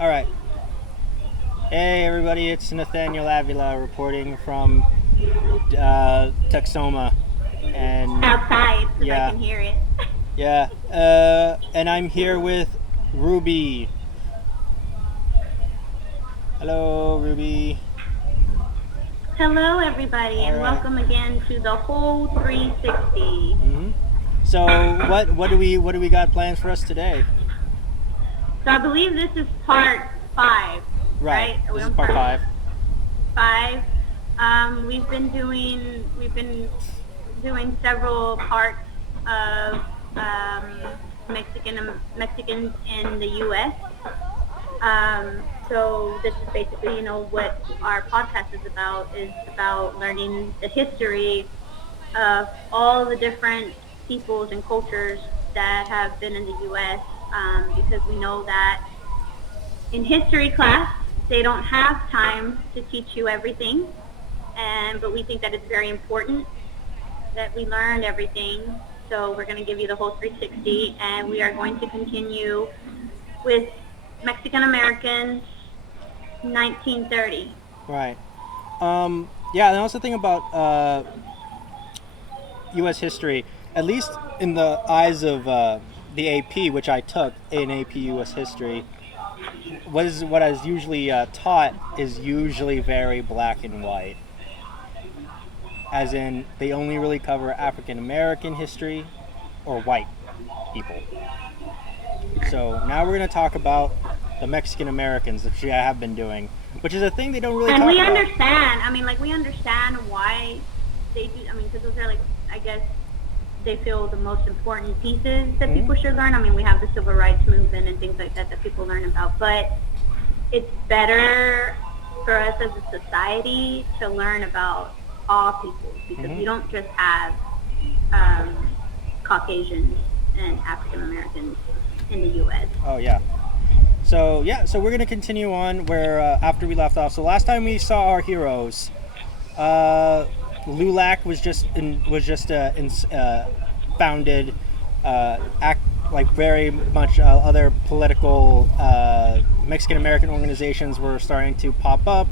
All right. Hey, everybody, it's Nathaniel Avila reporting from Texoma. And Outside because I yeah, can hear it. yeah. And I'm here with Ruby. Hello, Ruby. Hello, everybody, All and right. welcome again to the Whole 360. So, what do we got plans for us today? So I believe this is part five, Right. right? Are we This is on part part five. five? We've been doing several parts of Mexicans in the U.S. So this is basically, what our podcast is about learning the history of all the different peoples and cultures that have been in the U.S. Because we know that in history class they don't have time to teach you everything, and but we think that it's very important that we learn everything. So we're going to give you the whole 360, and we are going to continue with Mexican Americans 1930. Right. Yeah, and also think about U.S. history, at least in the eyes of the AP, which I took in AP U.S. history. What is usually taught is usually very black and white, as in they only really cover African American history or white people. So now we're going to talk about the Mexican Americans, which I have been doing, which is a thing they don't really And talk we about. understand. I mean, like we understand why they do. I mean, because those are like, I guess they feel the most important pieces that Mm-hmm. people should learn. I mean, we have the civil rights movement and things like that that people learn about, but it's better for us as a society to learn about all peoples because Mm-hmm. we don't just have um, Caucasians and African Americans in the U.S. Oh yeah. So we're gonna continue on where after we left off. So last time we saw our heroes, uh, LULAC was just founded. Act like very much other political Mexican American organizations were starting to pop up,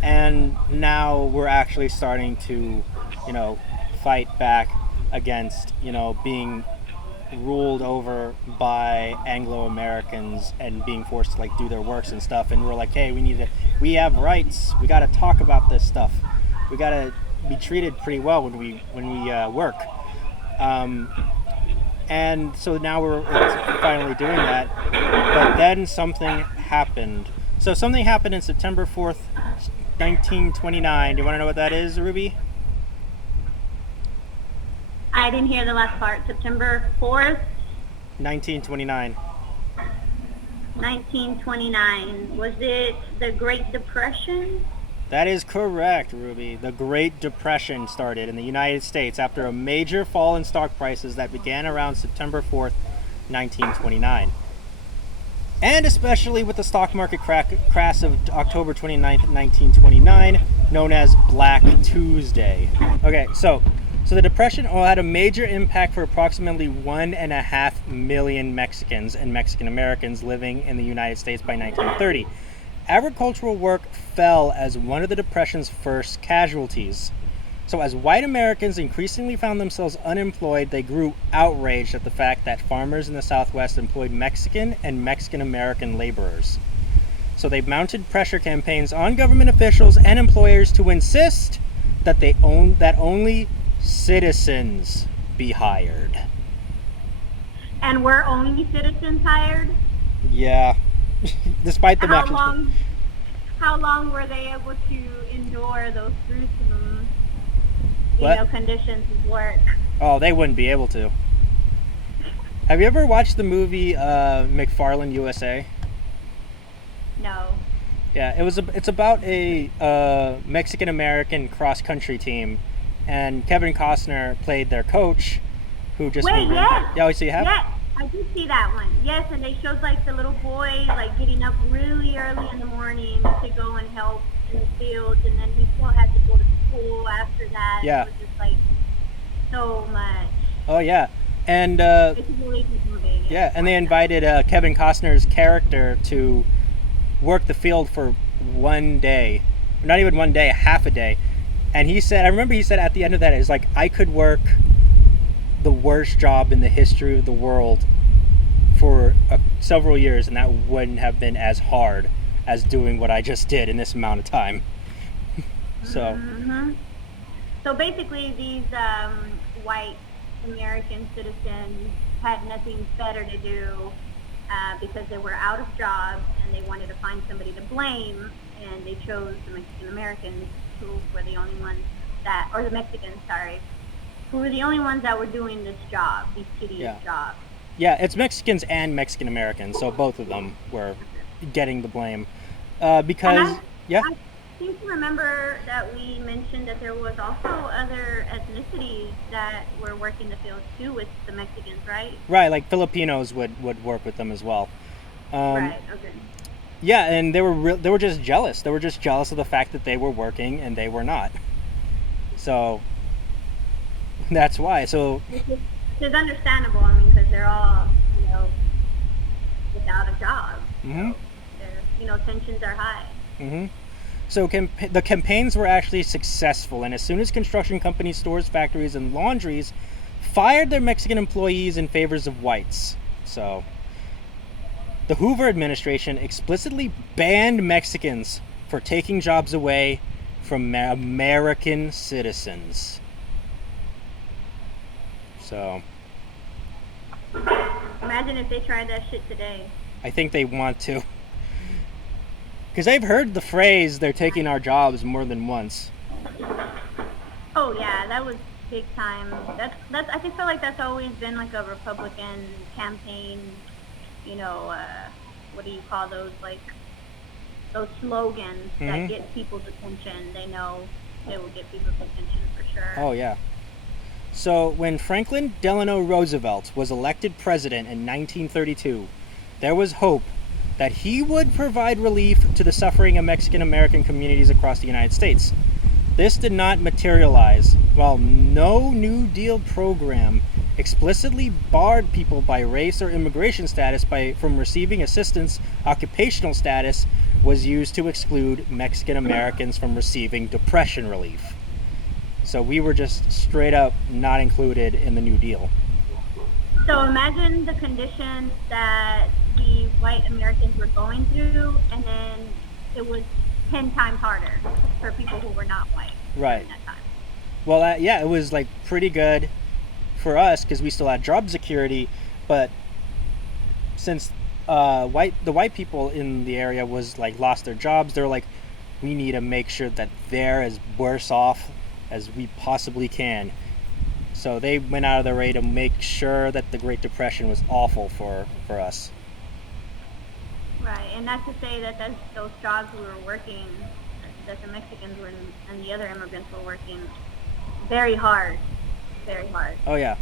and now we're actually starting to, you know, fight back against being ruled over by Anglo Americans and being forced to like do their works and stuff. And we're like, hey, we have rights. We got to talk about this stuff. We got to be treated pretty well when we work. Um, and so now we're finally doing that. But then something happened. So something happened in September 4th, 1929. Do you want to know what that is, Ruby? I didn't hear the last part. September 4th, 1929. 1929. Was it the Great Depression? That is correct, Ruby. The Great Depression started in the United States after a major fall in stock prices that began around September 4th, 1929. And especially with the stock market crash of October 29th, 1929, known as Black Tuesday. Okay, so the Depression had a major impact for approximately 1.5 million Mexicans and Mexican Americans living in the United States by 1930. Agricultural work fell as one of the Depression's first casualties. So, as white Americans increasingly found themselves unemployed, they grew outraged at the fact that farmers in the Southwest employed Mexican and Mexican American laborers. So, they mounted pressure campaigns on government officials and employers to insist that only citizens be hired. And were only citizens hired? Yeah, despite the How matches. long? How long were they able to endure those gruesome, What? conditions of work? Oh, they wouldn't be able to. Have you ever watched the movie McFarland USA? No. Yeah, it's about a Mexican American cross country team, and Kevin Costner played their coach, who just Wait, moved in. yes, Yeah, so you have. yes, I did see that one. Yes, and they showed like the little boy like getting up really early in the morning to go and help in the fields, and then he still had to go to school after that. And Yeah. it was just like so much. Oh yeah, and It's a really good movie. Yes. yeah, and they invited Kevin Costner's character to work the field for one day, not even one day, half a day. And he said, I remember he said at the end of that, it's like, I could work the worst job in the history of the world for several years, and that wouldn't have been as hard as doing what I just did in this amount of time. So. Mm-hmm. So basically, these white American citizens had nothing better to do because they were out of jobs and they wanted to find somebody to blame, and they chose the Mexican Americans, who were the only ones that, or the Mexicans, sorry, who were the only ones that were doing this job, these tedious jobs. Yeah, it's Mexicans and Mexican Americans, so both of them were getting the blame. Because, I seem to remember that we mentioned that there was also other ethnicities that were working the fields too with the Mexicans, right? Right, like Filipinos would work with them as well. Right, okay. Yeah, and they were just jealous. They were just jealous of the fact that they were working and they were not. So that's why. So it's understandable. I mean, because they're all, without a job. Mm-hmm. So tensions are high. Mm-hmm. So the campaigns were actually successful, and as soon as construction companies, stores, factories, and laundries fired their Mexican employees in favors of whites. So the Hoover administration explicitly banned Mexicans for taking jobs away from American citizens. So imagine if they tried that shit today. I think they want to. Because I've heard the phrase, they're taking our jobs, more than once. Oh yeah, that was big time. That's I feel like that's always been like a Republican campaign, what do you call those, like those slogans that get people's attention. They know they will get people's attention for sure. Oh yeah. So when Franklin Delano Roosevelt was elected president in 1932, there was hope that he would provide relief to the suffering of Mexican American communities across the United States. This did not materialize. While no New Deal program explicitly barred people by race or immigration status from receiving assistance, occupational status was used to exclude Mexican Americans from receiving depression relief. So we were just straight up not included in the New Deal. So imagine the conditions that the white Americans were going through, and then it was 10 times harder for people who were not white. Right. During that time. Well, it was like pretty good for us because we still had job security, but since the white people in the area was like lost their jobs, they're like, we need to make sure that they're as worse off as we possibly can. So they went out of their way to make sure that the Great Depression was awful for us. Right, and not to say that those jobs we were working, that the Mexicans were and the other immigrants were working very hard. Oh yeah.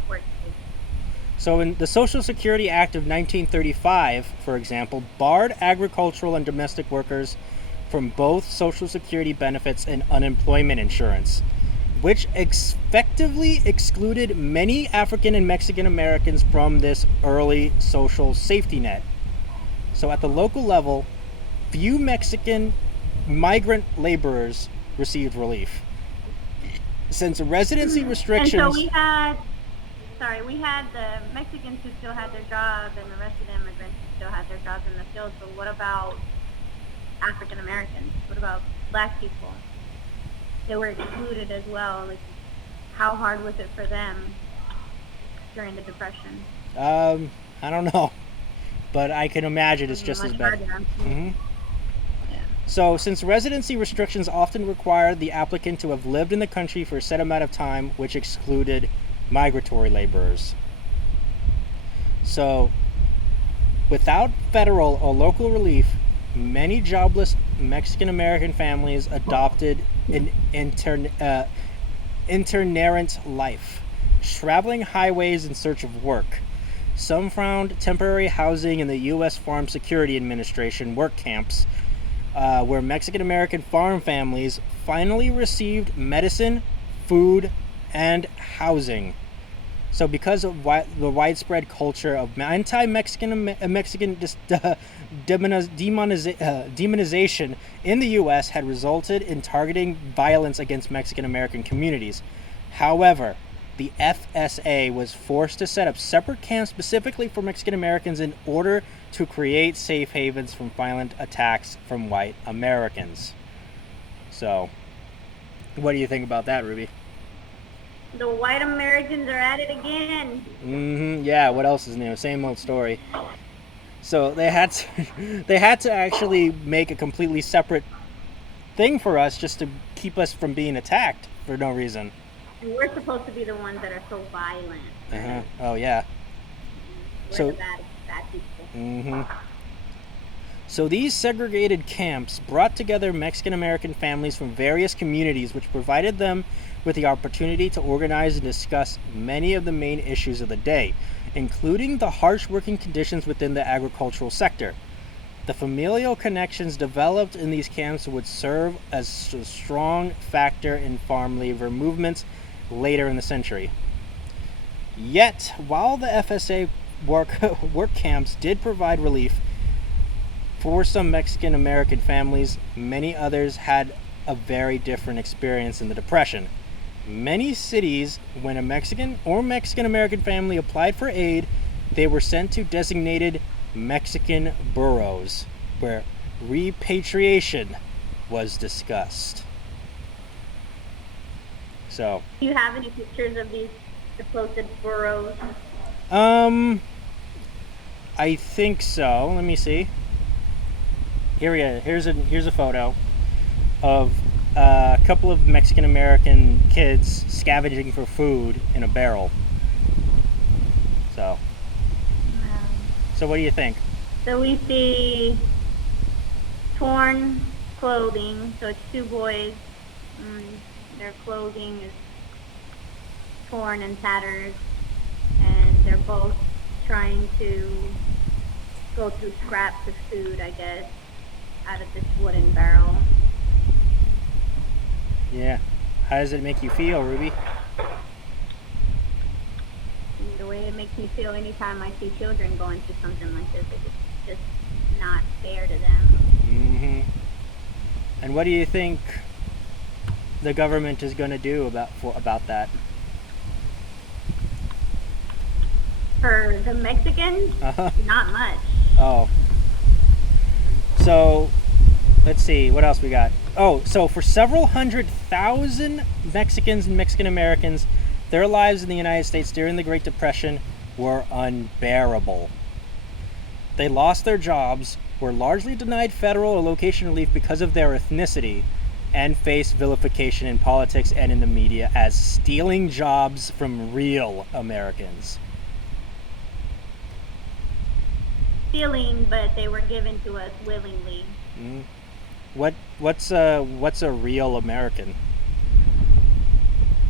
So in the Social Security Act of 1935, for example, barred agricultural and domestic workers from both Social Security benefits and unemployment insurance, which effectively excluded many African and Mexican Americans from this early social safety net. So at the local level, few Mexican migrant laborers received relief. Since residency restrictions... And so we had the Mexicans who still had their jobs, and the rest of the immigrants who still had their jobs in the field. So what about African Americans? What about black people? They were excluded as well. Like, how hard was it for them during the Depression? I don't know, but I can imagine it's just as bad. Mm-hmm. Yeah. So, since residency restrictions often required the applicant to have lived in the country for a set amount of time, which excluded migratory laborers. So, without federal or local relief, many jobless Mexican American families adopted an itinerant life, traveling highways in search of work. Some found temporary housing in the U.S. Farm Security Administration work camps, where Mexican American farm families finally received medicine, food, and housing. So because of the widespread culture of Mexican demonization in the U.S. had resulted in targeting violence against Mexican American communities. However, the FSA was forced to set up separate camps specifically for Mexican Americans in order to create safe havens from violent attacks from white Americans. So, what do you think about that, Ruby? The white Americans are at it again. Yeah, what else is new? Same old story. So they had to actually make a completely separate thing for us just to keep us from being attacked for no reason. And we're supposed to be the ones that are so violent. Oh yeah. We're the bad people. So these segregated camps brought together Mexican American families from various communities, which provided them with the opportunity to organize and discuss many of the main issues of the day, including the harsh working conditions within the agricultural sector. The familial connections developed in these camps would serve as a strong factor in farm labor movements later in the century. Yet, while the FSA work camps did provide relief for some Mexican American families, many others had a very different experience in the Depression. Many cities, when a Mexican or Mexican American family applied for aid, they were sent to designated Mexican boroughs where repatriation was discussed. So, Do you have any pictures of these supposed boroughs? I think so. Let me see. Here's a photo of a couple of Mexican American kids scavenging for food in a barrel. So what do you think? So we see torn clothing. So it's two boys. Their clothing is torn and tattered, and they're both trying to go through scraps of food, I guess, out of this wooden barrel. Yeah. How does it make you feel, Ruby? The way it makes me feel anytime I see children going through something like this, it's just not fair to them. And what do you think the government is going to do about that? For the Mexicans, not much. Oh. So, let's see, what else we got? Oh, so for several 100,000 Mexicans and Mexican Americans, their lives in the United States during the Great Depression were unbearable. They lost their jobs, were largely denied federal or location relief because of their ethnicity, and faced vilification in politics and in the media as stealing jobs from real Americans. Stealing, but they were given to us willingly. What's a real American?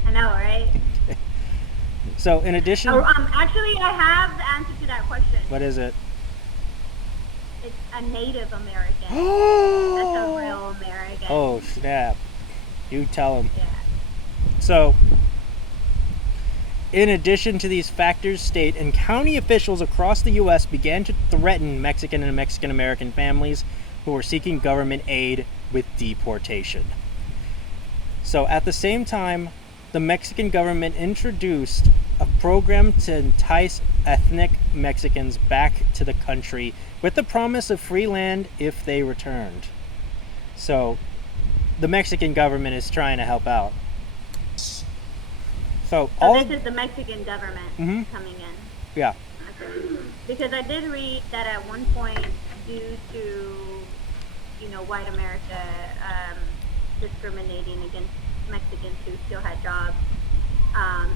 I know, right? So in addition, actually, I have the answer to that question. what is it? It's a Native American. That's a real American. Oh snap! You tell them. Yeah. So, in addition to these factors, state and county officials across the U.S. began to threaten Mexican and Mexican American families who were seeking government aid with deportation. So at the same time, the Mexican government introduced a program to entice ethnic Mexicans back to the country with the promise of free land if they returned. So the Mexican government is trying to help out. So this is the Mexican government coming in. Yeah. Because I did read that at one point, due to white America discriminating against Mexicans who still had jobs,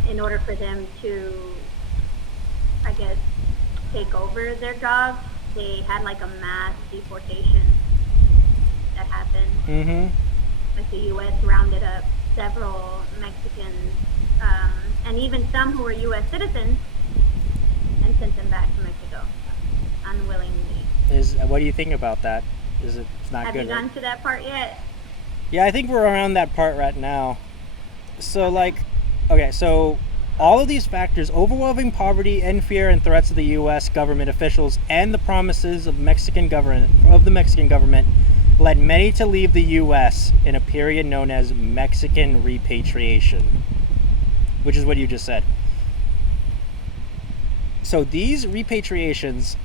in order for them to, I guess, take over their jobs, they had like a mass deportation that happened. Like the U.S. rounded up several Mexicans, and even some who were U.S. citizens, and sent them back to Mexico unwillingly. What do you think about that? It's not Have good. you gotten to that part yet? Yeah, I think we're around that part right now. So okay, so All of these factors, overwhelming poverty and fear and threats of the U.S. government officials and the promises of the Mexican government, led many to leave the U.S. in a period known as Mexican repatriation, which is what you just said. So these repatriations,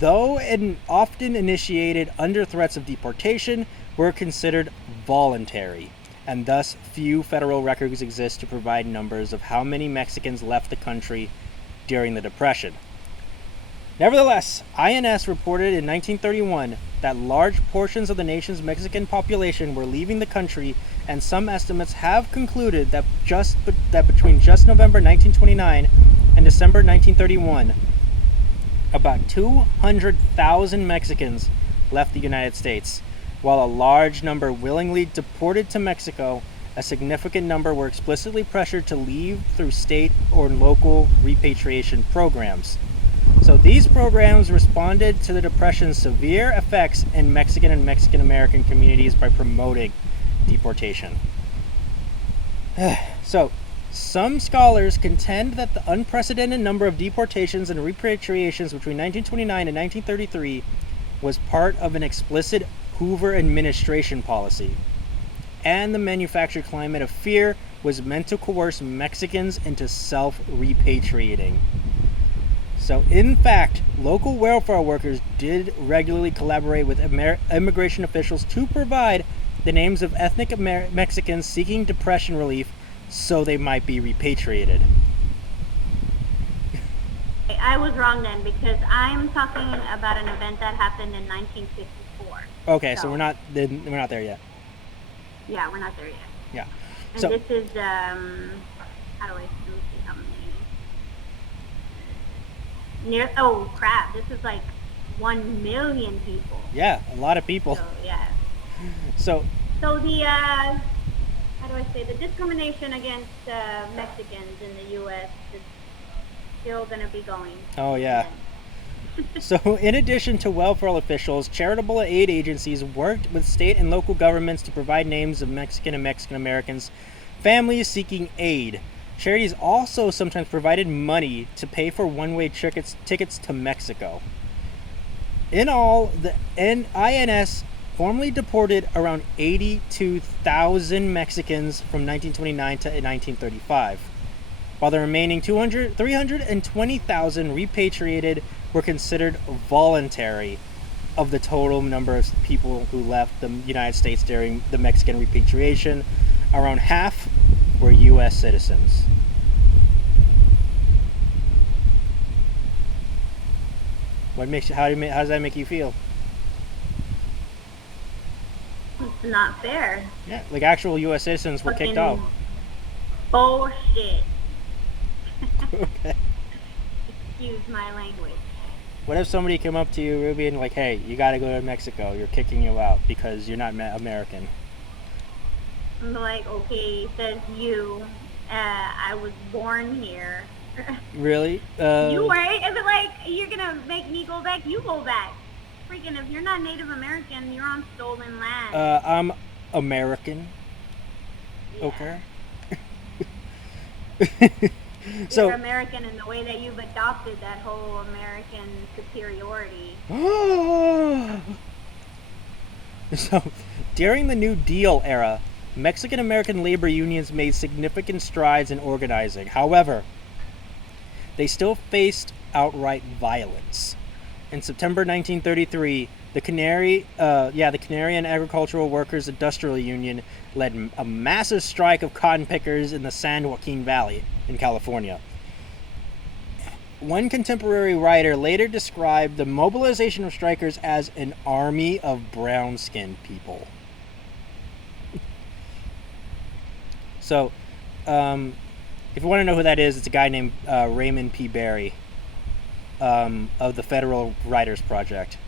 though often initiated under threats of deportation, were considered voluntary, and thus few federal records exist to provide numbers of how many Mexicans left the country during the Depression. Nevertheless, INS reported in 1931 that large portions of the nation's Mexican population were leaving the country, and some estimates have concluded that between just November 1929 and December 1931, about 200,000 Mexicans left the United States. While a large number willingly deported to Mexico, a significant number were explicitly pressured to leave through state or local repatriation programs. So these programs responded to the Depression's severe effects in Mexican and Mexican American communities by promoting deportation. So, some scholars contend that the unprecedented number of deportations and repatriations between 1929 and 1933 was part of an explicit Hoover administration policy, and the manufactured climate of fear was meant to coerce Mexicans into self-repatriating. So, in fact, local welfare workers did regularly collaborate with immigration officials to provide the names of ethnic Mexicans seeking depression relief so they might be repatriated. I was wrong then, because I'm talking about an event that happened in 1954. Okay, so we're not there yet. Yeah, we're not there yet. Yeah. And So this is how do I see how many? Oh crap! This is like 1 million people. yeah, a lot of people. So yeah. So the how do I say, the discrimination against Mexicans in the U.S. is still going to be going. oh yeah. So, in addition to welfare officials, charitable aid agencies worked with state and local governments to provide names of Mexican and Mexican Americans, families seeking aid. Charities also sometimes provided money to pay for one-way tickets to Mexico. In all, the INS formally deported around 82,000 Mexicans from 1929 to 1935, while the remaining 320,000 repatriated were considered voluntary of the total number of people who left the United States during the Mexican repatriation. Around half were U.S. citizens. How does that make you feel? It's not fair. Yeah, like actual U.S. citizens were kicked out. Bullshit. Okay. Excuse my language. What if somebody came up to you, Ruby, and like, hey, you got to go to Mexico. You're kicking you out because you're not American. I'm like, okay, says you. I was born here. Really? You were. Is it like you're gonna make me go back? You go back. Freaking! If you're not Native American, you're on stolen land. I'm American. Yeah. Okay. So you're American in the way that you've adopted that whole American superiority. So, during the New Deal era, Mexican-American labor unions made significant strides in organizing. However, they still faced outright violence. In September 1933, the Canarian Agricultural Workers Industrial Union led a massive strike of cotton pickers in the San Joaquin Valley in California. One contemporary writer later described the mobilization of strikers as an army of brown-skinned people. So, if you want to know who that is, it's a guy named Raymond P. Barry of the Federal Writers Project.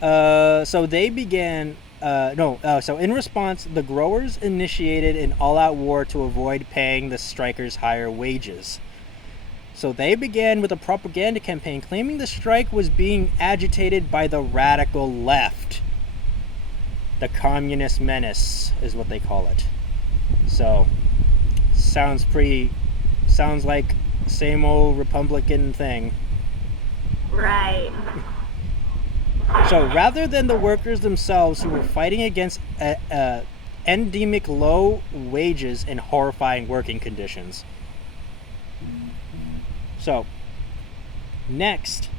So they began. So in response, the growers initiated an all-out war to avoid paying the strikers higher wages. So they began with a propaganda campaign claiming the strike was being agitated by the radical left. The communist menace is what they call it. So, sounds like same old Republican thing. Right. So rather than the workers themselves who were fighting against endemic low wages and horrifying working conditions. So, next,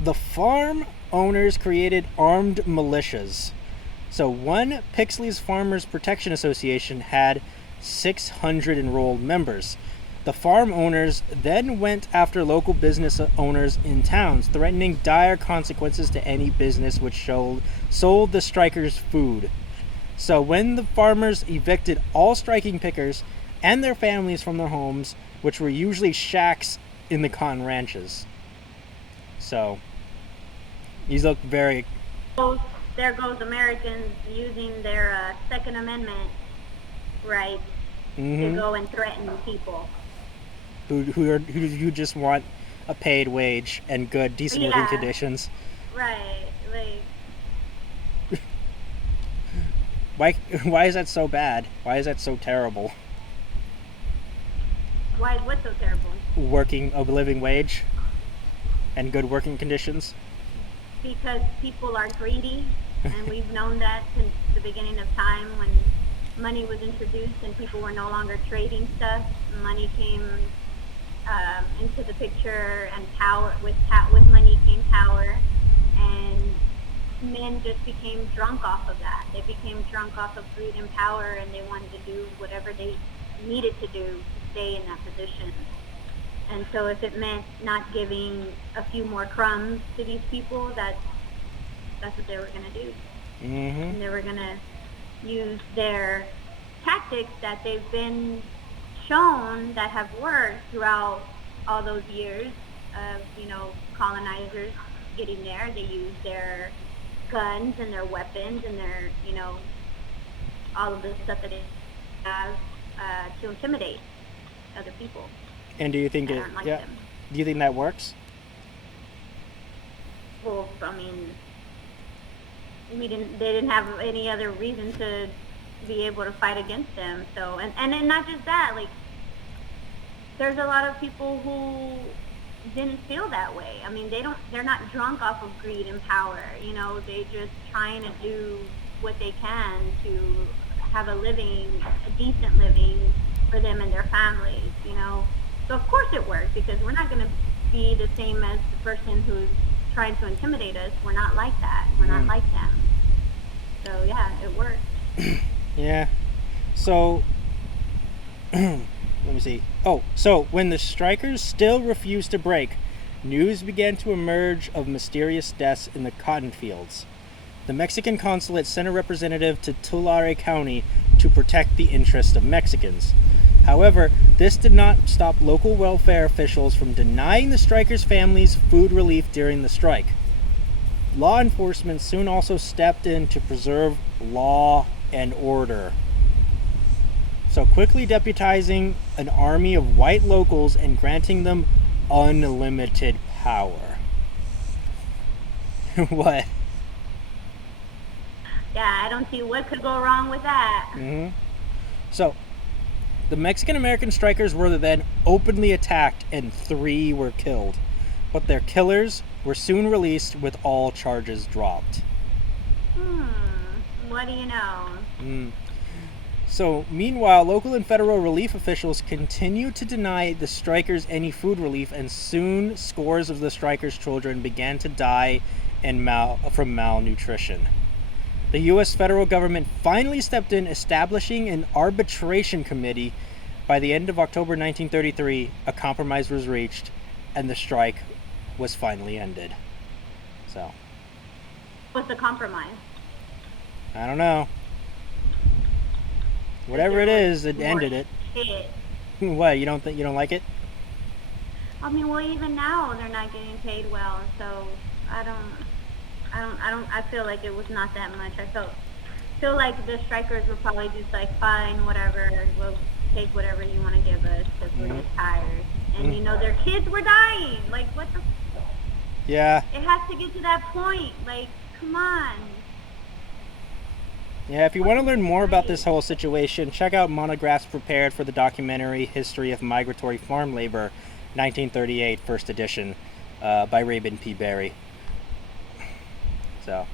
the farm owners created armed militias. So one Pixley's Farmers Protection Association had 600 enrolled members. The farm owners then went after local business owners in towns, threatening dire consequences to any business which sold the strikers food. So when the farmers evicted all striking pickers and their families from their homes, which were usually shacks in the cotton ranches. So these look very... There goes Americans using their Second Amendment rights to go and threaten people. Who just want a paid wage and good, decent living conditions. Right. Why is that so bad? Why is that so terrible? Why is what so terrible? Working a living wage and good working conditions? Because people are greedy, and we've known that since the beginning of time when money was introduced and people were no longer trading stuff. Money came into the picture, and power. With money came power, and men just became drunk off of that. They became drunk off of greed and power, and they wanted to do whatever they needed to do to stay in that position. And so if it meant not giving a few more crumbs to these people, that's what they were going to do. And they were going to use their tactics that they've been shown that have worked throughout all those years of, colonizers getting there. They use their guns and their weapons and their, all of the stuff that they have to intimidate other people. And do you think them. Do you think that works? Well, I mean, they didn't have any other reason to be able to fight against them. So, and not just that, like, there's a lot of people who didn't feel that way. I mean, they're not drunk off of greed and power. They just trying to do what they can to have a decent living for them and their families. So of course it works, because we're not going to be the same as the person who's trying to intimidate us. We're not like that. We're not like them. So yeah, it works. Yeah. So let me see. Oh, so when the strikers still refused to break, news began to emerge of mysterious deaths in the cotton fields. The Mexican consulate sent a representative to Tulare County to protect the interests of Mexicans. However, this did not stop local welfare officials from denying the strikers' families food relief during the strike. Law enforcement soon also stepped in to preserve law and order. So quickly deputizing an army of white locals and granting them unlimited power. What? Yeah, I don't see what could go wrong with that. So, the Mexican-American strikers were then openly attacked and 3 were killed. But their killers were soon released with all charges dropped. What do you know? So, meanwhile, local and federal relief officials continued to deny the strikers any food relief, and soon scores of the strikers' children began to die from malnutrition. The U.S. federal government finally stepped in, establishing an arbitration committee. By the end of October 1933, a compromise was reached, and the strike was finally ended. So, what's the compromise? I don't know. Whatever it is, it ended it. What, you don't like it? I mean, well, even now they're not getting paid well, so I feel like it was not that much. I feel like the strikers were probably just like, fine, whatever, we'll take whatever you want to give us because we're just tired. And their kids were dying. Like, what the? Yeah. It has to get to that point. Like, come on. Yeah, if you want to learn more about this whole situation, check out monographs prepared for the documentary History of Migratory Farm Labor, 1938, first edition, by Raymond P. Barry. So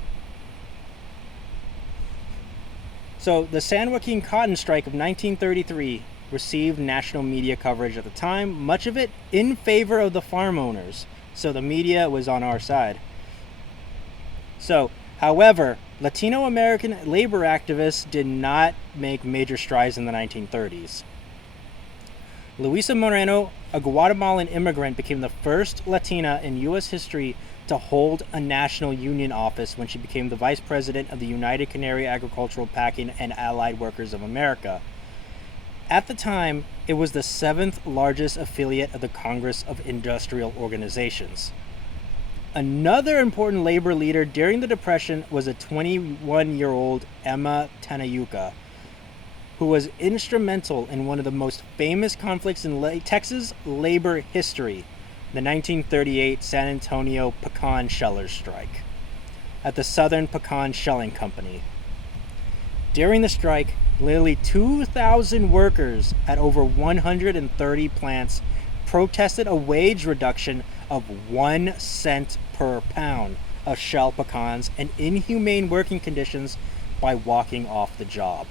the San Joaquin Cotton Strike of 1933 received national media coverage at the time, much of it in favor of the farm owners. So the media was on our side. So, however, Latino American labor activists did not make major strides in the 1930s. Luisa Moreno, a Guatemalan immigrant, became the first Latina in U.S. history to hold a national union office when she became the vice president of the United Canary Agricultural Packing and Allied Workers of America. At the time, it was the 7th largest affiliate of the Congress of Industrial Organizations. Another important labor leader during the Depression was a 21-year-old Emma Tenayuca, who was instrumental in one of the most famous conflicts in Texas labor history, the 1938 San Antonio Pecan Shellers Strike at the Southern Pecan Shelling Company. During the strike, nearly 2,000 workers at over 130 plants protested a wage reduction of 1 cent per pound of shell pecans and inhumane working conditions by walking off the job.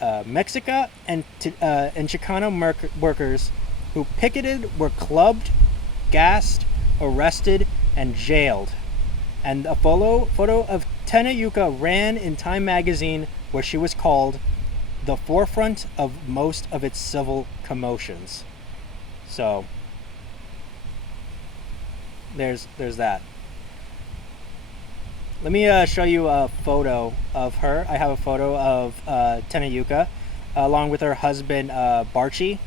Mexica and Chicano workers who picketed were clubbed, gassed, arrested, and jailed. And a photo of Tenayuca ran in Time magazine, where she was called the forefront of most of its civil commotions. So there's that. Let me show you a photo of her. I have a photo of Tenayuca along with her husband Barchi.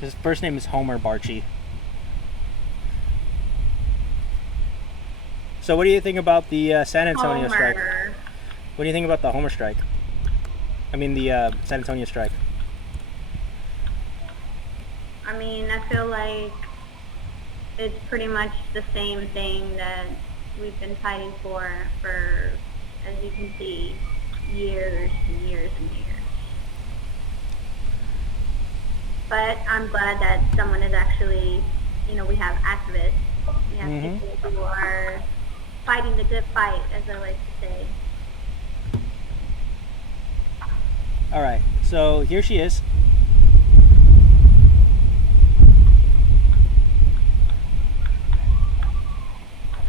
His first name is Homer Barchi. So what do you think about the San Antonio strike? What do you think about the Homer strike? I mean the San Antonio strike. I mean, I feel like it's pretty much the same thing that we've been fighting for, as you can see, years and years and years. But I'm glad that someone is actually, we have activists. We have people who are fighting the good fight, as I like to say. All right, so here she is.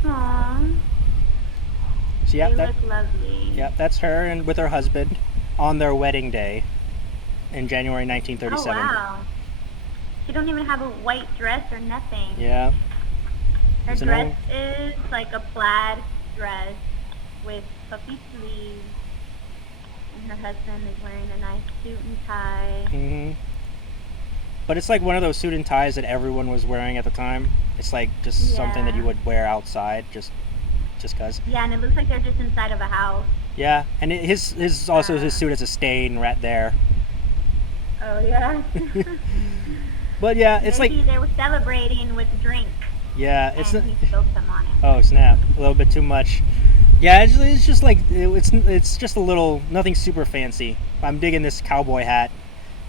Aww. So, yeah, they look lovely. Yeah, that's her and with her husband on their wedding day in January 1937. Oh, wow. She don't even have a white dress or nothing. Yeah. Her dress is like a plaid dress with puffy sleeves. And her husband is wearing a nice suit and tie. Mm-hmm. But it's like one of those suit and ties that everyone was wearing at the time. It's like just something that you would wear outside just cause. Yeah, and it looks like they're just inside of a house. Yeah, and his suit has a stain right there. Oh yeah. But yeah, it's maybe they were celebrating with drink. Yeah, and he spilled some on it. Oh snap! A little bit too much. Yeah, it's just like it's just a little, nothing super fancy. I'm digging this cowboy hat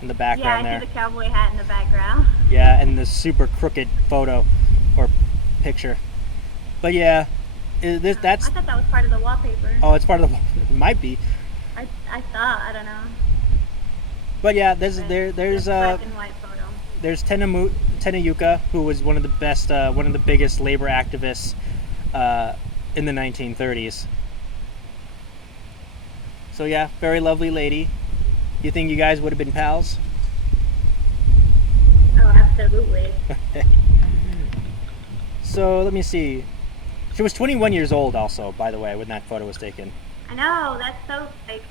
in the background there. Yeah, I see the cowboy hat in the background. Yeah, and the super crooked photo or picture. But yeah, that's. I thought that was part of the wallpaper. Oh, it's part of the. It might be. I thought, I don't know. But yeah, there's black and white photo. There's Tenayuca, who was one of the biggest labor activists in the 1930s. So yeah, very lovely lady. You think you guys would have been pals? Oh, absolutely. So let me see. She was 21 years old also, by the way, when that photo was taken. I know, that's so, like,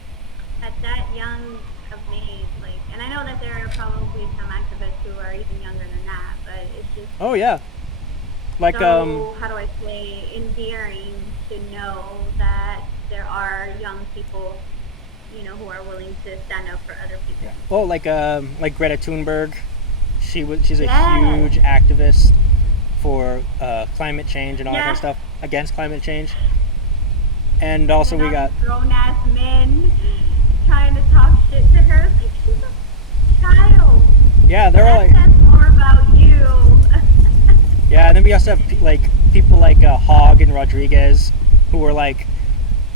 at that young of an age, like, and I know that there are probably some activists who are even younger than that, but it's just... Oh, yeah. Like, so, how do I say, endearing to know that there are young people, who are willing to stand up for other people. Oh, like Greta Thunberg. She's a huge activist for climate change and all that kind of stuff, against climate change. And also And we all got, these grown-ass men trying to talk shit to her. It's like, she's a child. yeah, they're all That like, says more about you. yeah, and then we also have like people like Hogg and Rodriguez, who were like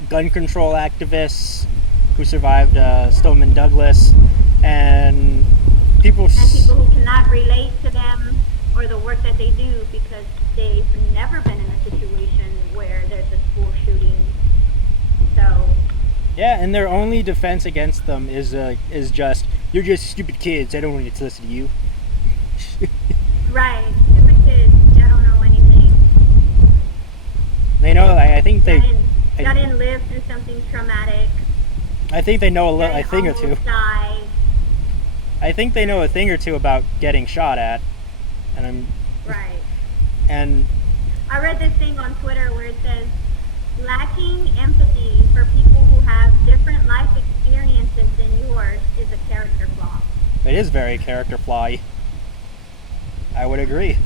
gun control activists who survived Stoneman Douglas, and people. And people who cannot relate to them or the work that they do because they've never been in a situation where there's a school shooting. So, Yeah, and their only defense against them is just, you're just stupid kids. I don't want to listen to you. right, stupid kids, I don't know anything. They know. I think they. Y'all didn't live through something traumatic. I think they know Y'all a didn't thing or two. almost die. I think they know a thing or two about getting shot at, and Right. and I read this thing on Twitter where it says, lacking empathy for people who have different life experiences than yours is a character flaw. it is very character flawy. I would agree.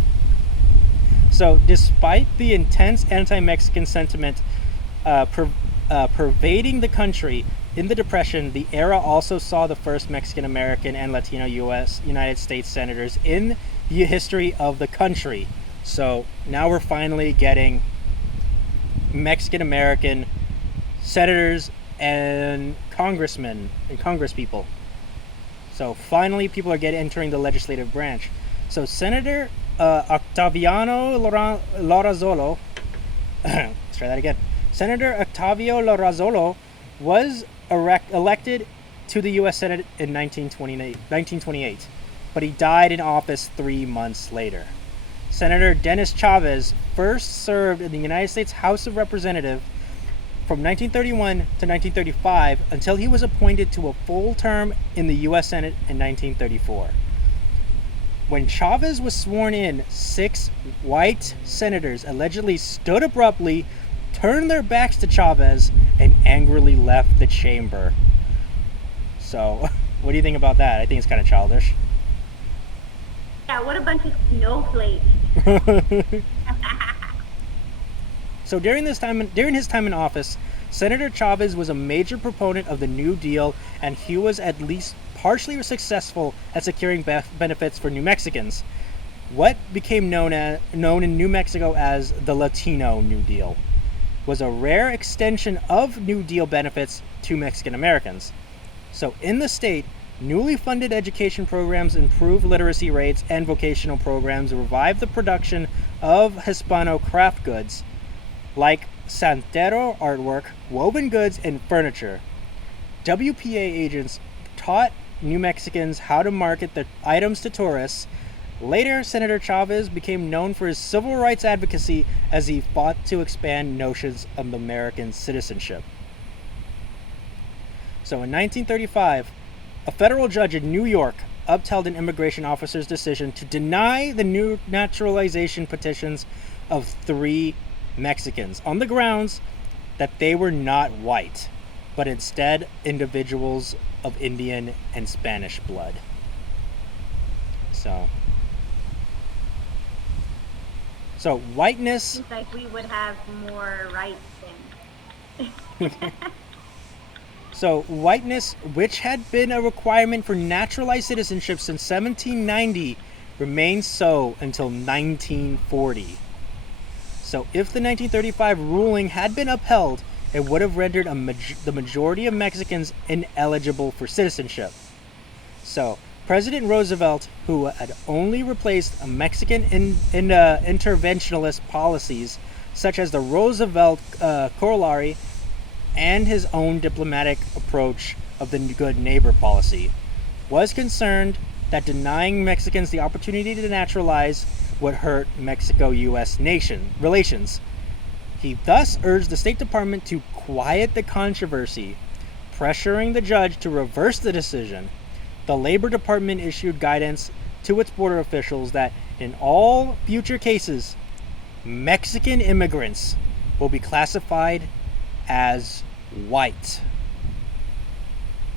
So, despite the intense anti-Mexican sentiment pervading the country in the Depression, the era also saw the first Mexican-American and Latino United States senators in the history of the country. So, now we're finally getting Mexican-American senators and congressmen and congresspeople. So, finally, people are entering the legislative branch. So, Senator Octaviano Lorazolo, let's try that again. Senator Octavio Lorazolo was elected to the U.S. Senate in 1928, but he died in office 3 months later. Senator Dennis Chavez first served in the United States House of Representatives from 1931 to 1935 until he was appointed to a full term in the U.S. Senate in 1934. When Chavez was sworn in, 6 white senators allegedly stood abruptly, turned their backs to Chavez, and angrily left the chamber. So, what do you think about that? I think it's kind of childish. Yeah, what a bunch of snowflakes. So during his time in office, Senator Chavez was a major proponent of the New Deal, and he was at least partially successful at securing benefits for New Mexicans. What became known in New Mexico as the Latino New Deal was a rare extension of New Deal benefits to Mexican Americans. So in the state, newly funded education programs improved literacy rates, and vocational programs revived the production of Hispano craft goods like Santero artwork, woven goods, and furniture. WPA agents taught New Mexicans how to market their items to tourists. Later, Senator Chavez became known for his civil rights advocacy as he fought to expand notions of American citizenship. So in 1935, a federal judge in New York upheld an immigration officer's decision to deny the new naturalization petitions of 3 Mexicans on the grounds that they were not white, but instead individuals of Indian and Spanish blood. So whiteness. Seems like we would have more rights then. So whiteness, which had been a requirement for naturalized citizenship since 1790, remained so until 1940. So if the 1935 ruling had been upheld, it would have rendered the majority of Mexicans ineligible for citizenship. So President Roosevelt, who had only replaced Mexican interventionist policies such as the Roosevelt Corollary and his own diplomatic approach of the Good Neighbor policy, was concerned that denying Mexicans the opportunity to naturalize would hurt Mexico-U.S. relations. He thus urged the State Department to quiet the controversy, pressuring the judge to reverse the decision. The Labor Department issued guidance to its border officials that in all future cases, Mexican immigrants will be classified as white.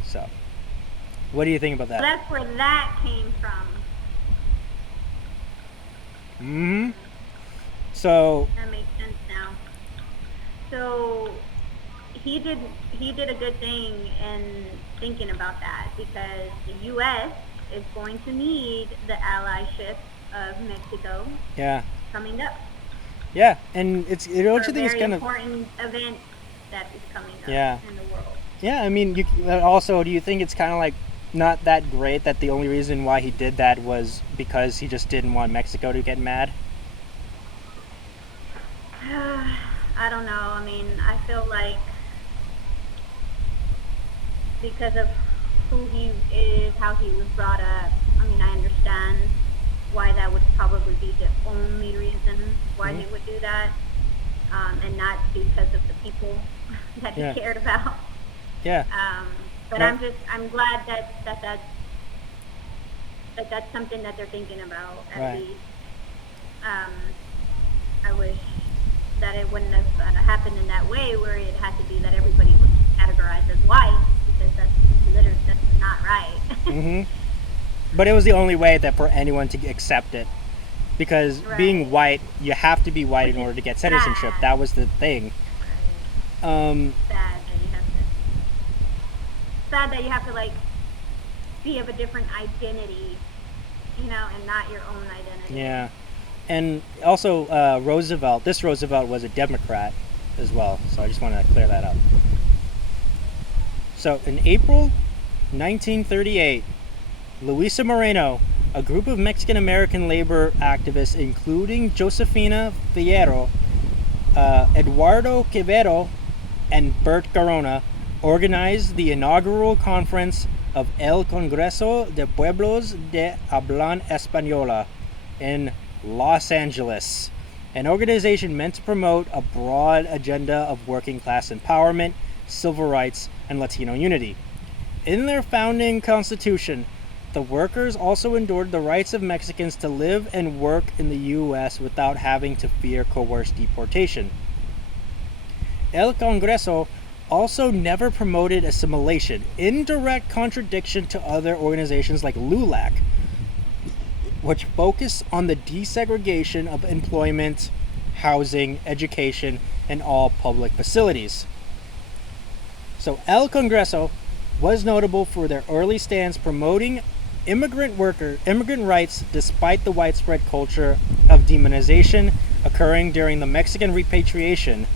So, what do you think about that? That's where that came from. Mm-hmm. So, That makes sense now. So, he did a good thing in thinking about that because the U.S. is going to need the allyship of Mexico Yeah. coming up Yeah, and don't for you a think it's very kind of, important event that is coming up yeah. in the world. Yeah, I mean, also, do you think it's kind of like not that great that the only reason why he did that was because he just didn't want Mexico to get mad? I don't know. I mean, I feel like because of who he is, how he was brought up, I mean, I understand why that would probably be the only reason why Hmm. he would do that, and not because of the people that he Yeah, cared about. yeah, Um, but no, I'm glad that that's something that they're thinking about at right. least. Um, I wish that it wouldn't have happened in that way where it had to be that everybody was categorized as white because that's literally that's not right. Hmm. But it was the only way that for anyone to accept it, because being Right. white, you have to be white Which in is order to get citizenship. sad. That was the thing. Right. Um, Sad that you have to. Sad that you have to like be of a different identity, and not your own identity. yeah, and also Roosevelt. This Roosevelt was a Democrat as well, so I just want to clear that up. So in April 1938, Luisa Moreno, a group of Mexican American labor activists, including Josefina Fierro, Eduardo Quevedo, and Bert Garona, organized the inaugural conference of El Congreso de Pueblos de Habla Española in Los Angeles, an organization meant to promote a broad agenda of working class empowerment, civil rights, and Latino unity. In their founding constitution, the workers also endorsed the rights of Mexicans to live and work in the U.S. without having to fear coerced deportation. El Congreso also never promoted assimilation, in direct contradiction to other organizations like LULAC, which focus on the desegregation of employment, housing, education, and all public facilities. So El Congreso was notable for their early stance promoting immigrant rights despite the widespread culture of demonization occurring during the Mexican repatriation.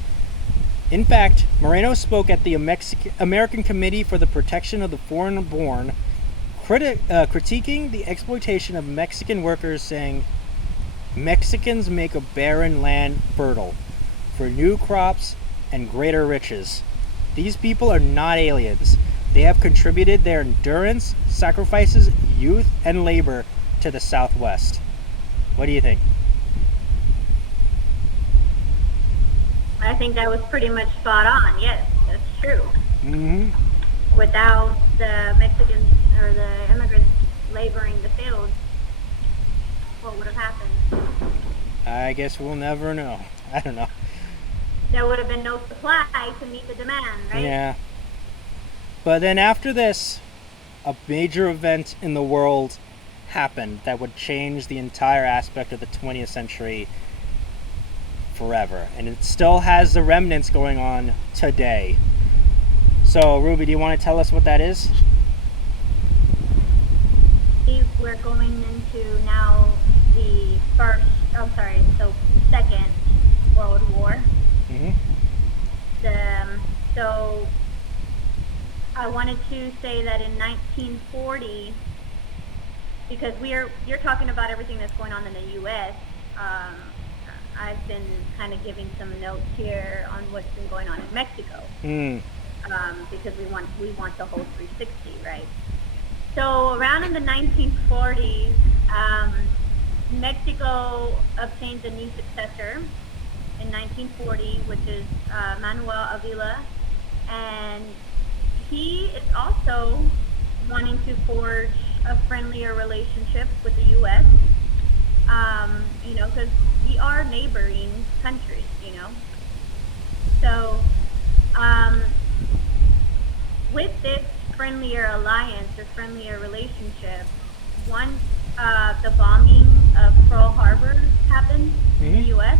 In fact, Moreno spoke at the American Committee for the Protection of the Foreign-Born, critiquing the exploitation of Mexican workers, saying, Mexicans make a barren land fertile for new crops and greater riches. These people are not aliens. They have contributed their endurance, sacrifices, youth, and labor to the Southwest. What do you think? I think that was pretty much spot on. Yes, that's true. Mm-hmm. Without the Mexicans or the immigrants laboring the fields, what would have happened? I guess we'll never know. I don't know. There would have been no supply to meet the demand, right? Yeah. But then after this, a major event in the world happened that would change the entire aspect of the 20th century forever. And it still has the remnants going on today. So, Ruby, do you want to tell us what that is? We're going into now the Second World War. Mm-hmm. So I wanted to say that in 1940, because you're talking about everything that's going on in the U.S. I've been kind of giving some notes here on what's been going on in Mexico, Mm. because we want the whole 360, right? So around in the 1940s, Mexico obtains a new successor in 1940, which is Manuel Avila, and he is also wanting to forge a friendlier relationship with the U.S. Because we are neighboring countries, So, with this friendlier alliance or friendlier relationship, once the bombing of Pearl Harbor happened in the U.S.,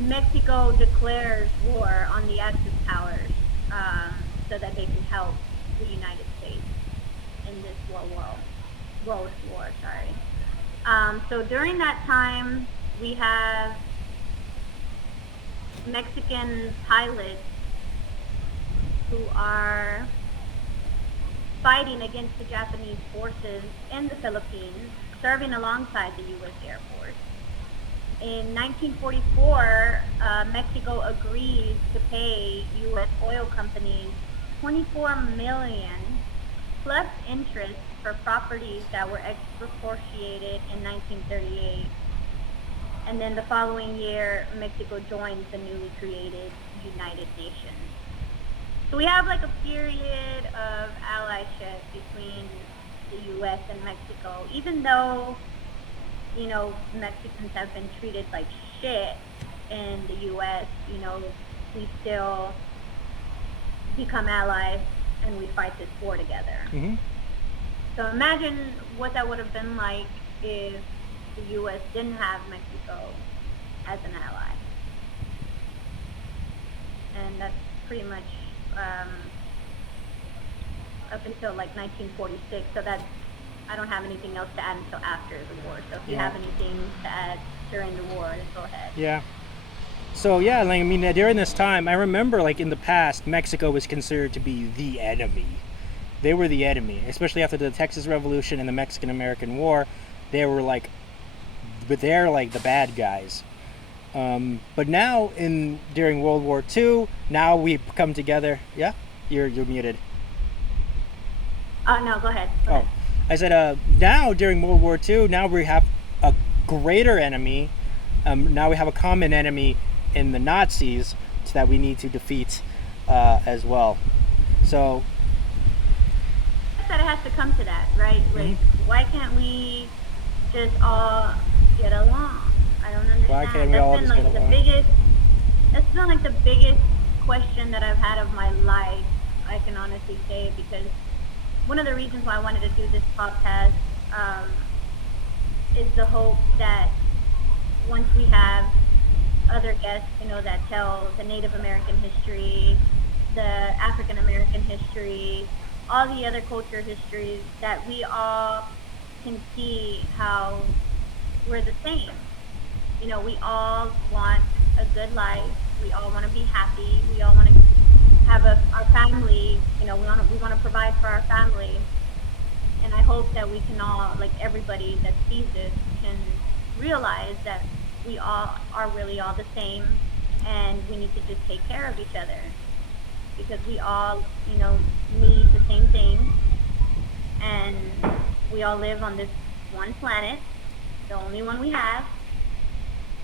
Mexico declares war on the Axis powers, so that they can help the United States in this world war. Sorry. So during that time, we have Mexican pilots who are fighting against the Japanese forces in the Philippines, serving alongside the U.S. Air Force. In 1944, Mexico agrees to pay U.S. oil companies $24 million plus interest for properties that were expropriated in 1938. And then the following year, Mexico joins the newly created United Nations. So we have like a period of allyship between the U.S. and Mexico, even though, Mexicans have been treated like shit in the U.S., we still become allies and we fight this war together. Mm-hmm. So imagine what that would have been like if the U.S. didn't have Mexico as an ally. And that's pretty much up until like 1946. So that's, I don't have anything else to add until after the war. So if you have anything to add during the war, go ahead. Yeah. So yeah, like, I mean, during this time, I remember like in the past, Mexico was considered to be the enemy. They were the enemy, especially after the Texas Revolution and the Mexican-American War. They were like, but they're like the bad guys. But now during World War II, now we've come together. Yeah, you're muted. No, go ahead. Go ahead. I said, now during World War II, now we have a greater enemy. Now we have a common enemy in the Nazis that we need to defeat as well. So that it has to come to that, right? Like, why can't we just all get along? I don't understand. Why can't we all just get along? That's been like the biggest question that I've had of my life, I can honestly say, because one of the reasons why I wanted to do this podcast is the hope that once we have other guests, that tell the Native American history, the African American history, all the other culture histories, that we all can see how we're the same. We all want a good life. We all want to be happy. We all want to have our family. We want to provide for our family. And I hope that we can all, like everybody that sees this, can realize that we all are really all the same, and we need to just take care of each other, because we all, need the same thing, and we all live on this one planet, the only one we have,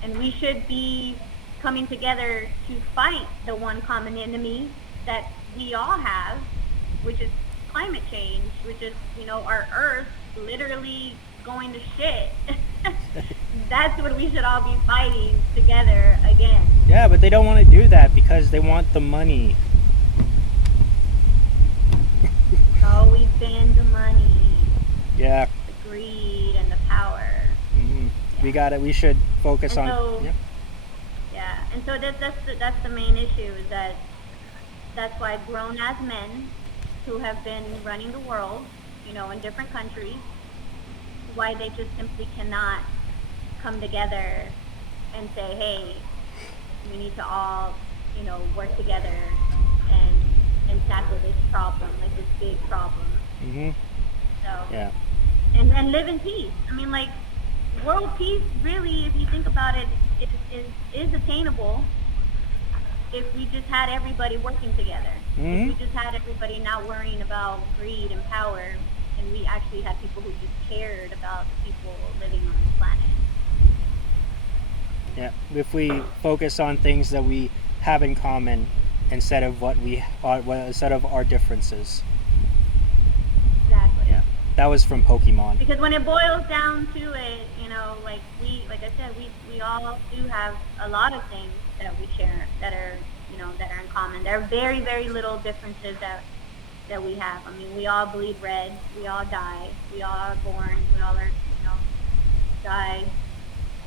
and we should be coming together to fight the one common enemy that we all have, which is climate change, which is, our Earth literally going to shit. That's what we should all be fighting together again. Yeah, but they don't want to do that because they want the money. It's always been the money. Yeah. The greed and the power. Mm-hmm. Yeah. We should focus on. Yeah, and so that's the main issue, is that's why grown as men who have been running the world, in different countries, why they just simply cannot come together and say, hey, we need to all, work together and tackle this problem, like this big problem. Mm-hmm. So yeah, and live in peace. I mean, like, world peace, really, if you think about it, is attainable if we just had everybody working together. Mm-hmm. If we just had everybody not worrying about greed and power, and we actually had people who just cared about the people living on this planet. Yeah, if we focus on things that we have in common instead of instead of our differences. Exactly. Yeah, that was from Pokemon. Because when it boils down to it, like I said, we all do have a lot of things that we share that are in common. There are very, very little differences that we have. I mean, we all bleed red. We all die. We all are born. We all are, die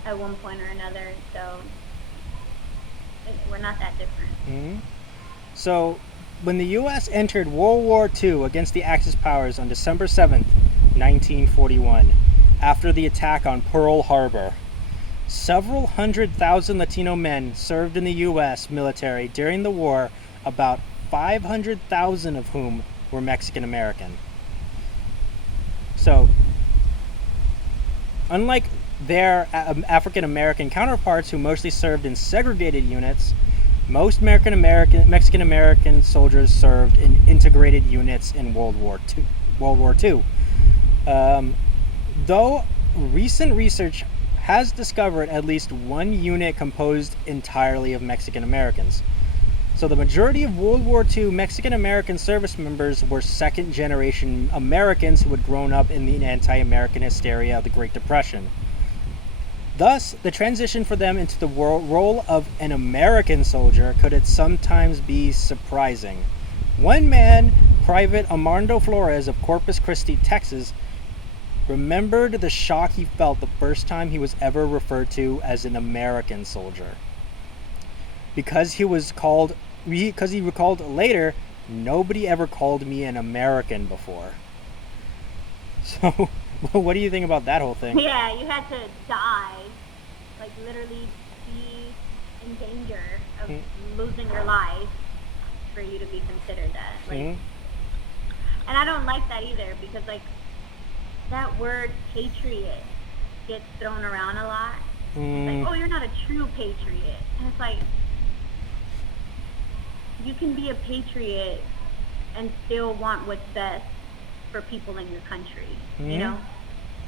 at one point or another. So we're not that different. Mm-hmm. So, when the U.S. entered World War II against the Axis powers on December 7th, 1941, after the attack on Pearl Harbor, several 100,000 Latino men served in the U.S. military during the war, about 500,000 of whom were Mexican American. So, unlike their African American counterparts who mostly served in segregated units, most Mexican American soldiers served in integrated units in World War II. Though recent research has discovered at least one unit composed entirely of Mexican Americans. So the majority of World War II Mexican American service members were second generation Americans who had grown up in the anti-American hysteria of the Great Depression. Thus, the transition for them into the role of an American soldier could sometimes be surprising. One man, Private Armando Flores of Corpus Christi, Texas, remembered the shock he felt the first time he was ever referred to as an American soldier. Because he recalled later, nobody ever called me an American before. So, what do you think about that whole thing? Yeah, you had to die, like literally be in danger of losing your life for you to be considered that. Like, and I don't like that either, because like that word patriot gets thrown around a lot. It's like, oh, you're not a true patriot. And it's like, you can be a patriot and still want what's best for people in your country. You know,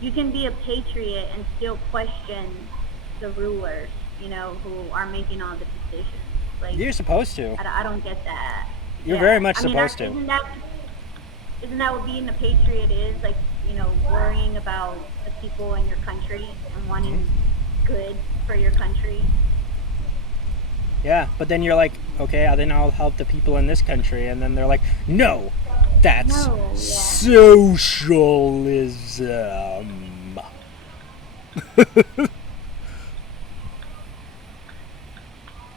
you can be a patriot and still question the rulers, you know, who are making all the decisions. Like, you're supposed to. I don't get that. You're very much supposed to. Isn't that what being a patriot is? Like, you know, worrying about the people in your country and wanting good for your country. Yeah, but then you're like, okay, then I'll help the people in this country, and then they're like, no, that's socialism.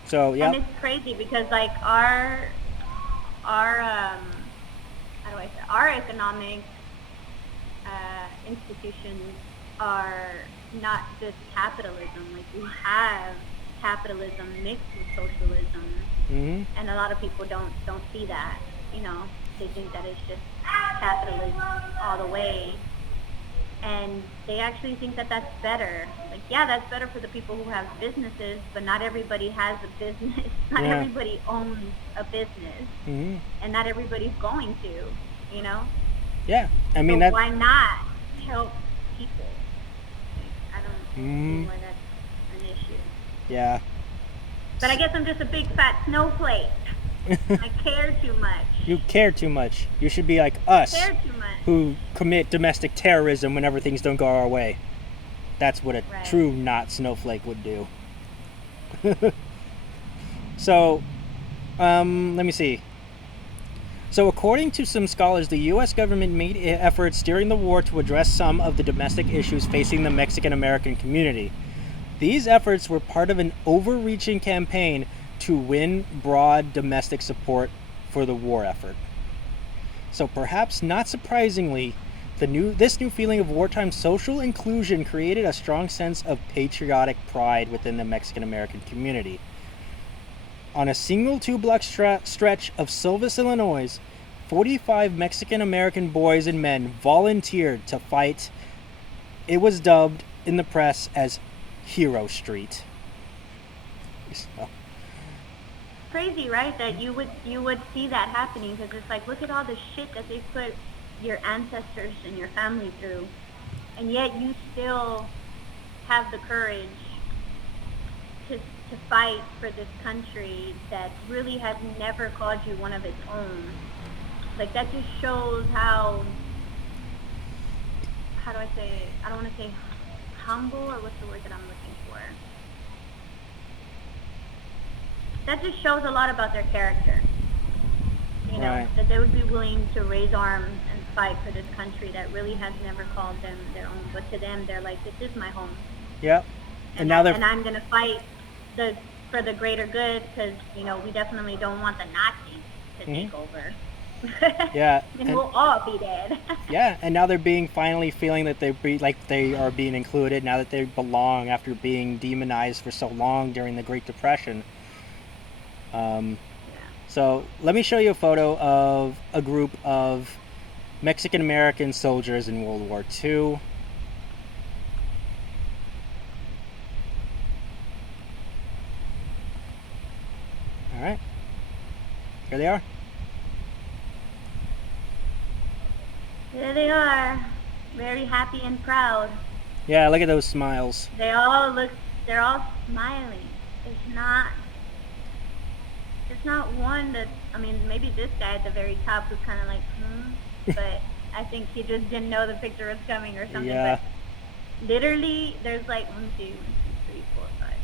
So yeah. And it's crazy because like our how do I say, our economic institutions are not just capitalism. Like, we have capitalism mixed with socialism, and a lot of people don't see that. You know, they think that it's just capitalism all the way, and they actually think that that's better. Like, yeah, that's better for the people who have businesses, but not everybody has a business. Not everybody owns a business, and not everybody's going to. You know. Yeah, I mean, so why not help people? Like, I don't see why that's an issue. Yeah. But I guess I'm just a big fat snowflake. I care too much. You care too much. You should be like us, care too much, who commit domestic terrorism whenever things don't go our way. That's what a true not snowflake would do. So, let me see. So according to some scholars, the U.S. government made efforts during the war to address some of the domestic issues facing the Mexican American community. These efforts were part of an overreaching campaign to win broad domestic support for the war effort. So perhaps not surprisingly, this new feeling of wartime social inclusion created a strong sense of patriotic pride within the Mexican American community. On a single 2-block stretch of Silvis, Illinois, 45 Mexican American boys and men volunteered to fight. It was dubbed in the press as Hero Street. So. Crazy, right? That you would see that happening, because it's like, look at all the shit that they put your ancestors and your family through, and yet you still have the courage to fight for this country that really has never called you one of its own. Like, that just shows how do I say it? I don't want to say humble, or what's the word that I'm looking for? That just shows a lot about their character. You know, that they would be willing to raise arms and fight for this country that really has never called them their own. But to them, they're like, this is my home. Yep. And now I'm going to fight the for the greater good, because we definitely don't want the Nazis to take over. Yeah, and we'll all be dead. yeah, and now they're finally feeling that they are being included now that they belong after being demonized for so long during the Great Depression. So let me show you a photo of a group of Mexican American soldiers in World War II. All right, here they are. There they are, very happy and proud. Yeah, look at those smiles. They're all smiling. There's not one that, maybe this guy at the very top was kind of like, but I think he just didn't know the picture was coming or something. Yeah. But literally, there's like 1, 2, 3, 4, 5, 6.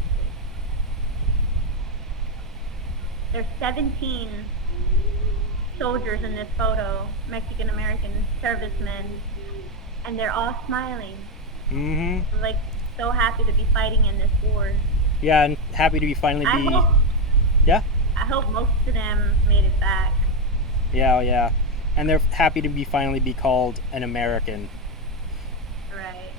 There's 17 soldiers in this photo, Mexican American servicemen, and they're all smiling. Mm-hmm. Like, so happy to be fighting in this war. Yeah, and happy to be finally be. Yeah. I hope most of them made it back. Yeah, yeah, and they're happy to finally be called an American. Right.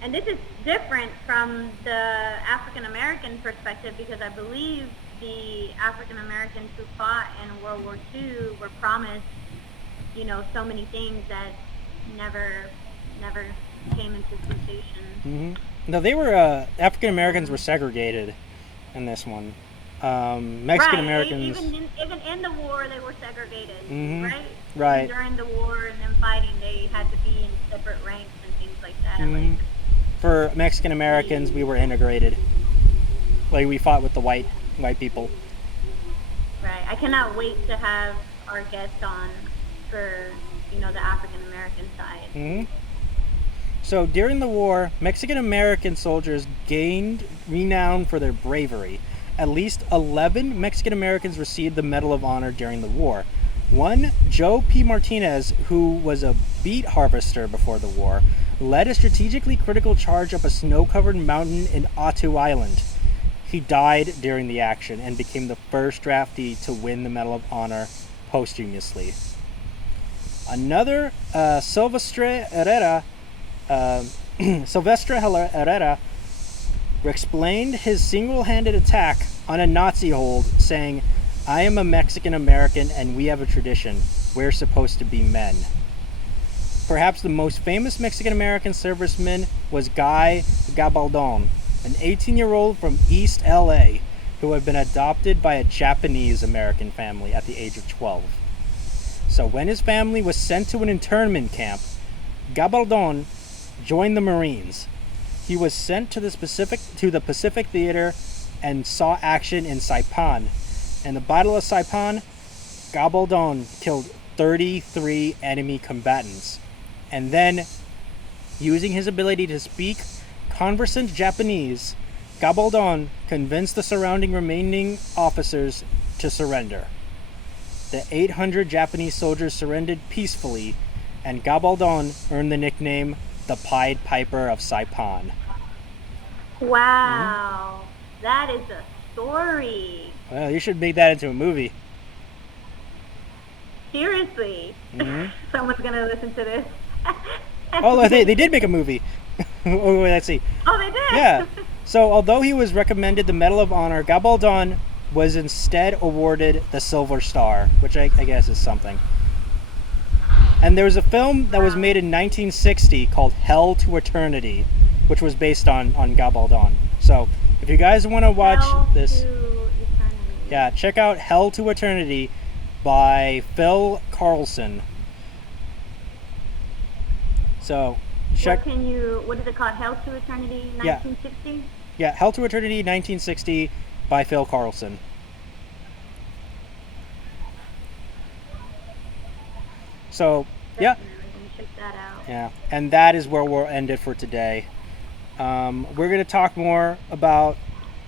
And this is different from the African American perspective, because I believe the African Americans who fought in World War II were promised, so many things that never came into fruition. Mm-hmm. No, they were African Americans were segregated in this one. Mexican Americans. Even in the war, they were segregated. Mm-hmm. Right. Right. During the war and them fighting, they had to be in separate ranks and things like that. Mm-hmm. For Mexican Americans, we were integrated. Like, we fought with the white people. Right. I cannot wait to have our guests on for the African American side. Mm-hmm. So during the war, Mexican American soldiers gained renown for their bravery. At least 11 Mexican Americans received the Medal of Honor during the war. One, Joe P. Martinez, who was a beet harvester before the war, led a strategically critical charge up a snow-covered mountain in Attu Island. He died during the action and became the first draftee to win the Medal of Honor posthumously. Another, Silvestre Herrera explained his single-handed attack on a Nazi hold, saying, "I am a Mexican American and we have a tradition. We're supposed to be men." Perhaps the most famous Mexican American serviceman was Guy Gabaldon, an 18-year-old from East LA who had been adopted by a Japanese American family at the age of 12. So when his family was sent to an internment camp, Gabaldon joined the Marines. He was sent to the Pacific Theater and saw action in Saipan. In the Battle of Saipan, Gabaldon killed 33 enemy combatants. And then, using his ability to speak conversant Japanese, Gabaldon convinced the surrounding remaining officers to surrender. The 800 Japanese soldiers surrendered peacefully, and Gabaldon earned the nickname the Pied Piper of Saipan. Wow, that is a story. Well, you should make that into a movie. Seriously, someone's gonna listen to this. Oh, they did make a movie. Oh, let's see. Oh, they did? Yeah. So, although he was recommended the Medal of Honor, Gabaldon was instead awarded the Silver Star, which I guess is something. And there was a film that was made in 1960 called Hell to Eternity, which was based on Gabaldon. So, if you guys want to watch this, yeah, check out Hell to Eternity by Phil Carlson. So, check. What is it called? Hell to Eternity, 1960? Yeah, Hell to Eternity, 1960 by Phil Carlson. So, yeah. Check that out. Yeah, and that is where we'll end it for today. We're going to talk more about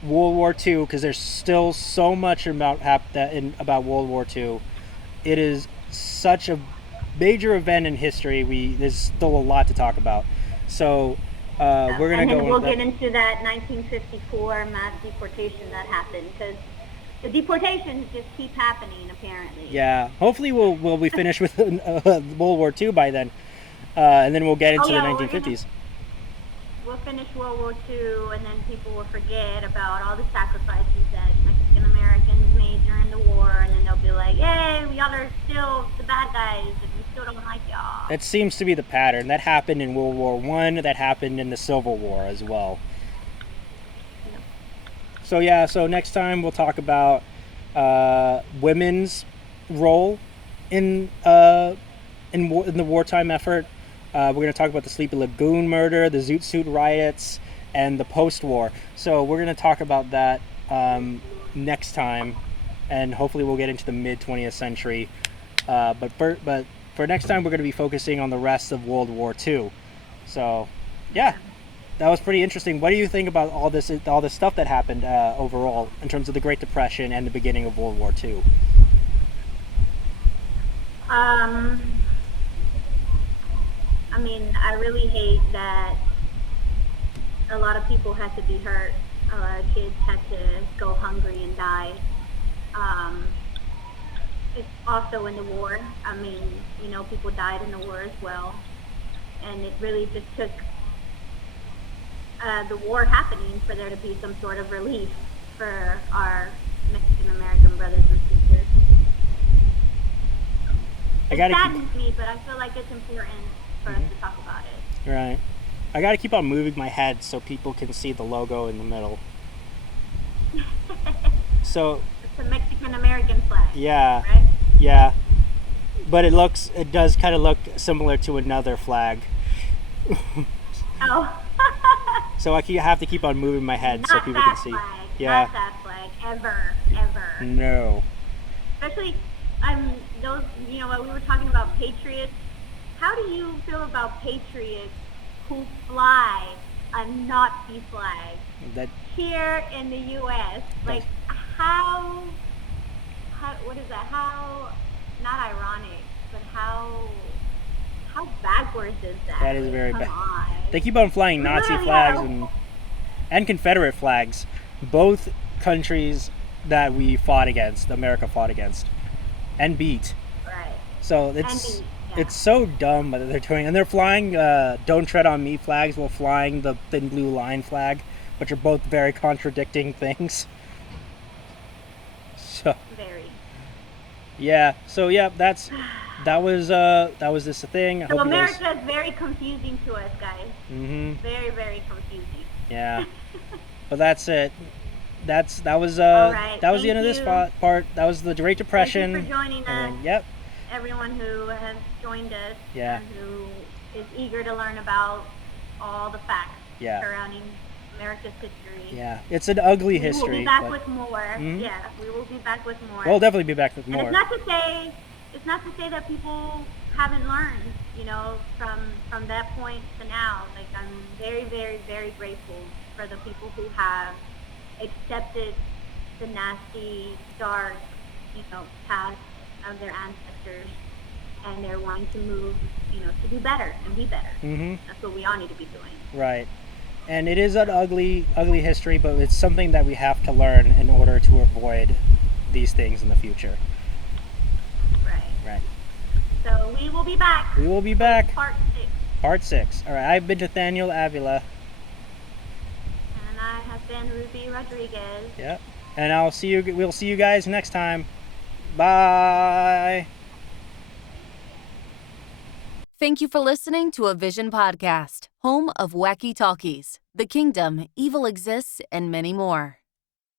World War II because there's still so much about World War II. It is such a major event in history. There's still a lot to talk about. So We're gonna and go then we'll into get that. into that 1954 mass deportation that happened, because the deportations just keep happening apparently. Yeah, hopefully we'll be finished with World War II by then, and then we'll get into the yeah, 1950s. We'll finish World War II, and then people will forget about all the sacrifices that Mexican Americans made during the war, and then they'll be like, "Hey, y'all are still the bad guys, and we still don't like y'all." That seems to be the pattern. That happened in World War I. That happened in the Civil War as well. Yep. So yeah, so next time we'll talk about women's role in the wartime effort. We're going to talk about the Sleepy Lagoon murder, the Zoot Suit riots, and the post-war. So we're going to talk about that next time, and hopefully we'll get into the mid 20th century. But for next time, we're going to be focusing on the rest of World War II. So yeah, that was pretty interesting. What do you think about all this stuff that happened overall in terms of the Great Depression and the beginning of World War II? I mean, I really hate that a lot of people had to be hurt. A lot of kids had to go hungry and die. It's also in the war. I mean, people died in the war as well. And it really just took the war happening for there to be some sort of relief for our Mexican American brothers and sisters. It saddens me, but I feel like it's important for us to talk about it. Right. I got to keep on moving my head so people can see the logo in the middle. So it's a Mexican American flag. Yeah. Right? Yeah. But it does kind of look similar to another flag. Oh. So I have to keep on moving my head Not so people that can see. Flag. Yeah. Not that flag. Ever. No. Especially, those, what we were talking about patriots. How do you feel about patriots who fly a Nazi flag here in the U.S.? Like, what is that? How, not ironic, but how backwards is that? That is very bad. On. They keep on flying Nazi really flags and Confederate flags, both countries that America fought against, and beat. Right. So it's so dumb that they're doing, and they're flying "Don't Tread on Me" flags while flying the Thin Blue Line flag, which are both very contradicting things. So. Very. Yeah. So yeah, that was this thing. I So hope America is very confusing to us, guys. Mm-hmm. Very, very confusing. Yeah. But that's it. That was right. That was the end of this part. That was the Great Depression. Thank you for joining us. Yep. Everyone who has joined us. Yeah. And who is eager to learn about all the facts surrounding America's history. Yeah. It's an ugly history. We will be back with more. Mm-hmm. Yeah, we will be back with more. We'll definitely be back with more. And it's not to say that people haven't learned, from that point to now. Like, I'm very, very, very grateful for the people who have accepted the nasty, dark, past of their ancestors, and they're wanting to move, to do better and be better. Mm-hmm. That's what we all need to be doing. Right. And it is an ugly history, but it's something that we have to learn in order to avoid these things in the future. Right. So we will be back. We will be back. Part 6. All right. I've been Nathaniel Avila. And I have been Ruby Rodriguez. Yep. And we'll see you guys next time. Bye. Thank you for listening to a Vision podcast, home of Wacky Talkies, The Kingdom, Evil Exists, and many more.